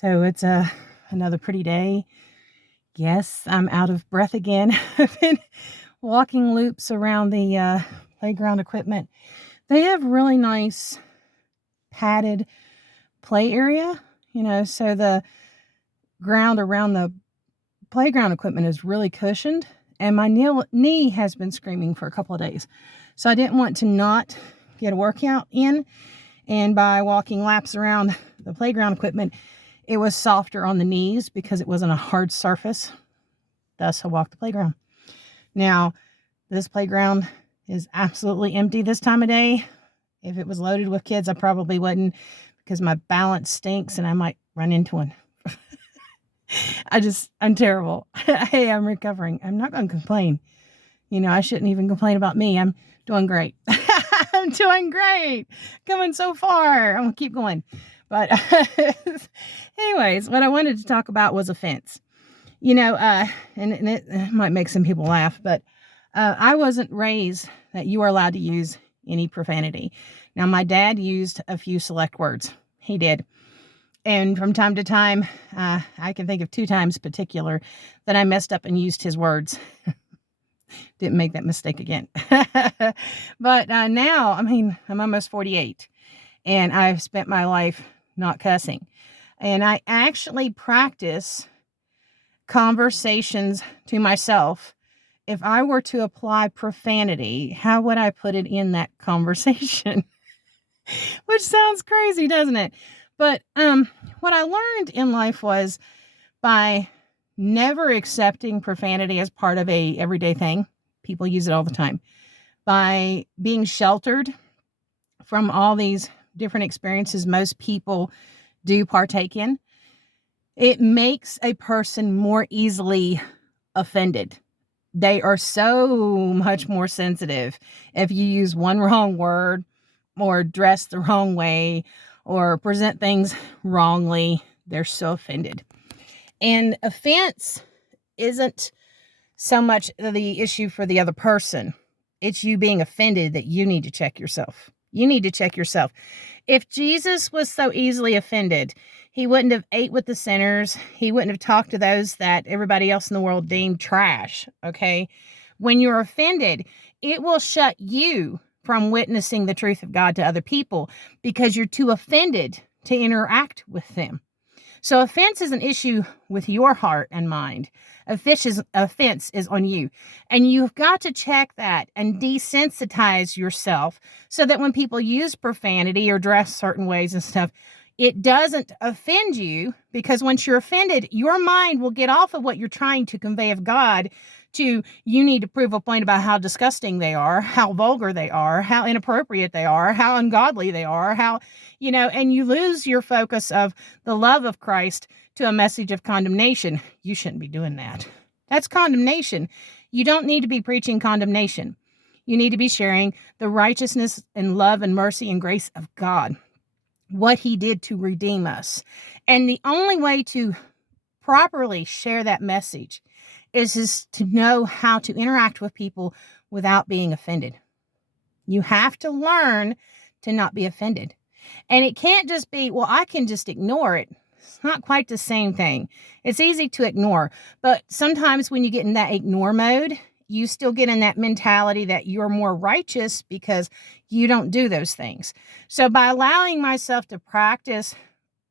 So it's another pretty day. Yes, I'm out of breath again. I've been walking loops around the playground equipment. They have really nice padded play area, so the ground around the playground equipment is really cushioned, and my knee has been screaming for a couple of days. So I didn't want to not get a workout in, and by walking laps around the playground equipment, it was softer on the knees because it wasn't a hard surface. Thus, I walked the playground. Now, this playground is absolutely empty this time of day. If it was loaded with kids, I probably wouldn't, because my balance stinks and I might run into one. I'm terrible. Hey, I'm recovering. I'm not going to complain. I shouldn't even complain about me. I'm doing great. I'm doing great. Coming so far. I'm going to keep going. But anyways, what I wanted to talk about was offense. And it might make some people laugh, but I wasn't raised that you are allowed to use any profanity. Now, my dad used a few select words. He did. And from time to time, I can think of 2 times particular that I messed up and used his words. Didn't make that mistake again. But now, I'm almost 48, and I've spent my life not cussing. And I actually practice conversations to myself. If I were to apply profanity, how would I put it in that conversation? Which sounds crazy, doesn't it? But what I learned in life was, by never accepting profanity as part of a everyday thing, people use it all the time, by being sheltered from all these different experiences most people do partake in, it makes a person more easily offended. They are so much more sensitive if you use one wrong word, or dress the wrong way, or present things wrongly. They're so offended. And offense isn't so much the issue for the other person. It's you being offended that you need to check yourself. You need to check yourself. If Jesus was so easily offended, he wouldn't have ate with the sinners. He wouldn't have talked to those that everybody else in the world deemed trash, okay? When you're offended, it will shut you from witnessing the truth of God to other people because you're too offended to interact with them. So offense is an issue with your heart and mind. Offense is on you. And you've got to check that and desensitize yourself so that when people use profanity or dress certain ways and stuff, it doesn't offend you, because once you're offended, your mind will get off of what you're trying to convey of God to, you need to prove a point about how disgusting they are, how vulgar they are, how inappropriate they are, how ungodly they are, and you lose your focus of the love of Christ to a message of condemnation. You shouldn't be doing that. That's condemnation. You don't need to be preaching condemnation. You need to be sharing the righteousness and love and mercy and grace of God, what he did to redeem us. And the only way to properly share that message is to know how to interact with people without being offended. You have to learn to not be offended. And it can't just be, well, I can just ignore it. It's not quite the same thing. It's easy to ignore, but sometimes when you get in that ignore mode, you still get in that mentality that you're more righteous because you don't do those things. So by allowing myself to practice,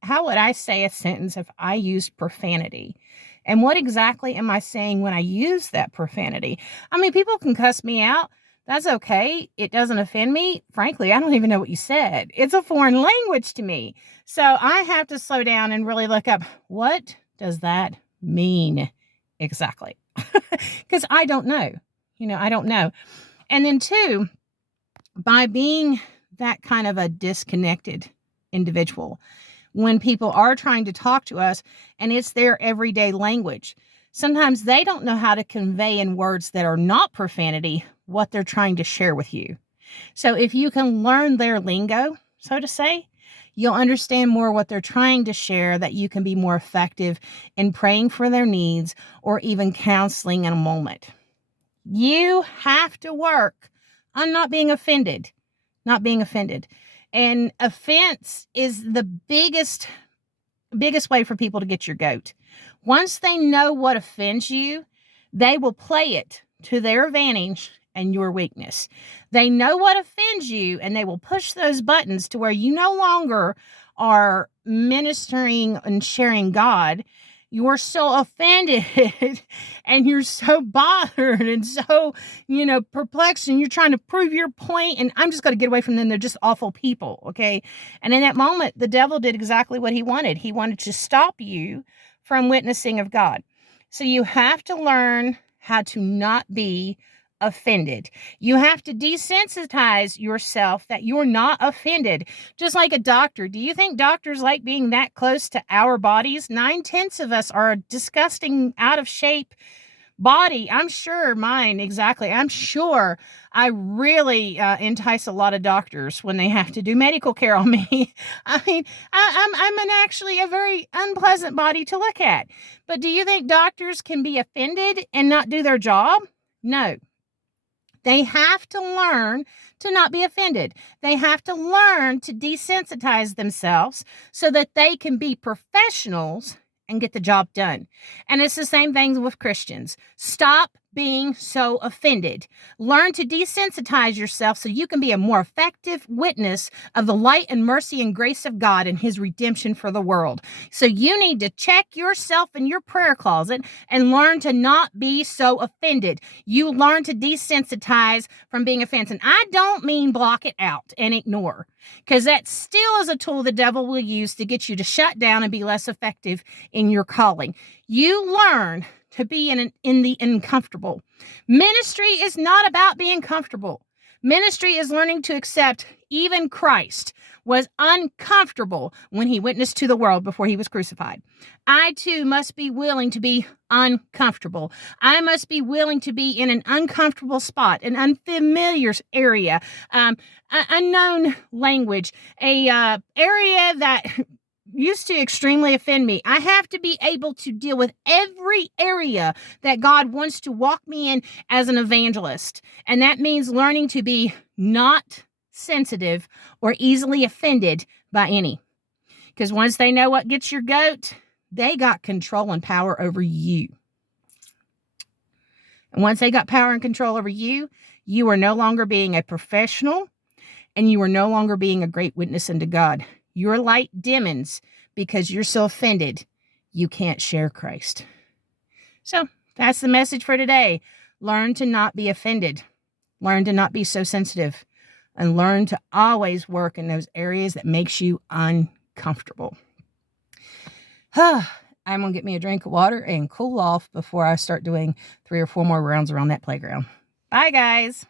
how would I say a sentence if I used profanity? And what exactly am I saying when I use that profanity? People can cuss me out. That's okay. It doesn't offend me. Frankly, I don't even know what you said. It's a foreign language to me. So I have to slow down and really look up, what does that mean exactly? Because I don't know. I don't know. And then 2, by being that kind of a disconnected individual, when people are trying to talk to us and it's their everyday language, sometimes they don't know how to convey in words that are not profanity what they're trying to share with you. So if you can learn their lingo, so to say, you'll understand more what they're trying to share, that you can be more effective in praying for their needs or even counseling in a moment. You have to work on not being offended. And offense is the biggest biggest way for people to get your goat. Once they know what offends you, they will play it to their advantage and your weakness. They know what offends you, and they will push those buttons to where you no longer are ministering and sharing God. You're so offended and you're so bothered and so, perplexed, and you're trying to prove your point. And I'm just going to get away from them. They're just awful people. Okay. And in that moment, the devil did exactly what he wanted. He wanted to stop you from witnessing of God. So you have to learn how to not be offended. You have to desensitize yourself that you're not offended. Just like a doctor. Do you think doctors like being that close to our bodies? 9/10 of us are a disgusting, out of shape body. I'm sure mine, exactly. I'm sure I really entice a lot of doctors when they have to do medical care on me. I mean, I'm actually a very unpleasant body to look at. But do you think doctors can be offended and not do their job? No. They have to learn to not be offended. They have to learn to desensitize themselves so that they can be professionals and get the job done. And it's the same thing with Christians. Stop being so offended. Learn to desensitize yourself so you can be a more effective witness of the light and mercy and grace of God and his redemption for the world. So you need to check yourself in your prayer closet and learn to not be so offended. You learn to desensitize from being offended. And I don't mean block it out and ignore, because that still is a tool the devil will use to get you to shut down and be less effective in your calling. You learn to be in the uncomfortable. Ministry is not about being comfortable. Ministry is learning to accept even Christ was uncomfortable when he witnessed to the world before he was crucified. I too must be willing to be uncomfortable. I must be willing to be in an uncomfortable spot, an unfamiliar area, unknown language, a area that used to extremely offend me. I have to be able to deal with every area that God wants to walk me in as an evangelist. And that means learning to be not sensitive or easily offended by any. Because once they know what gets your goat, they got control and power over you. And once they got power and control over you, you are no longer being a professional, and you are no longer being a great witness unto God. Your light dimmens because you're so offended you can't share Christ. So that's the message for today. Learn to not be offended. Learn to not be so sensitive. And learn to always work in those areas that makes you uncomfortable. I'm going to get me a drink of water and cool off before I start doing 3 or 4 more rounds around that playground. Bye, guys.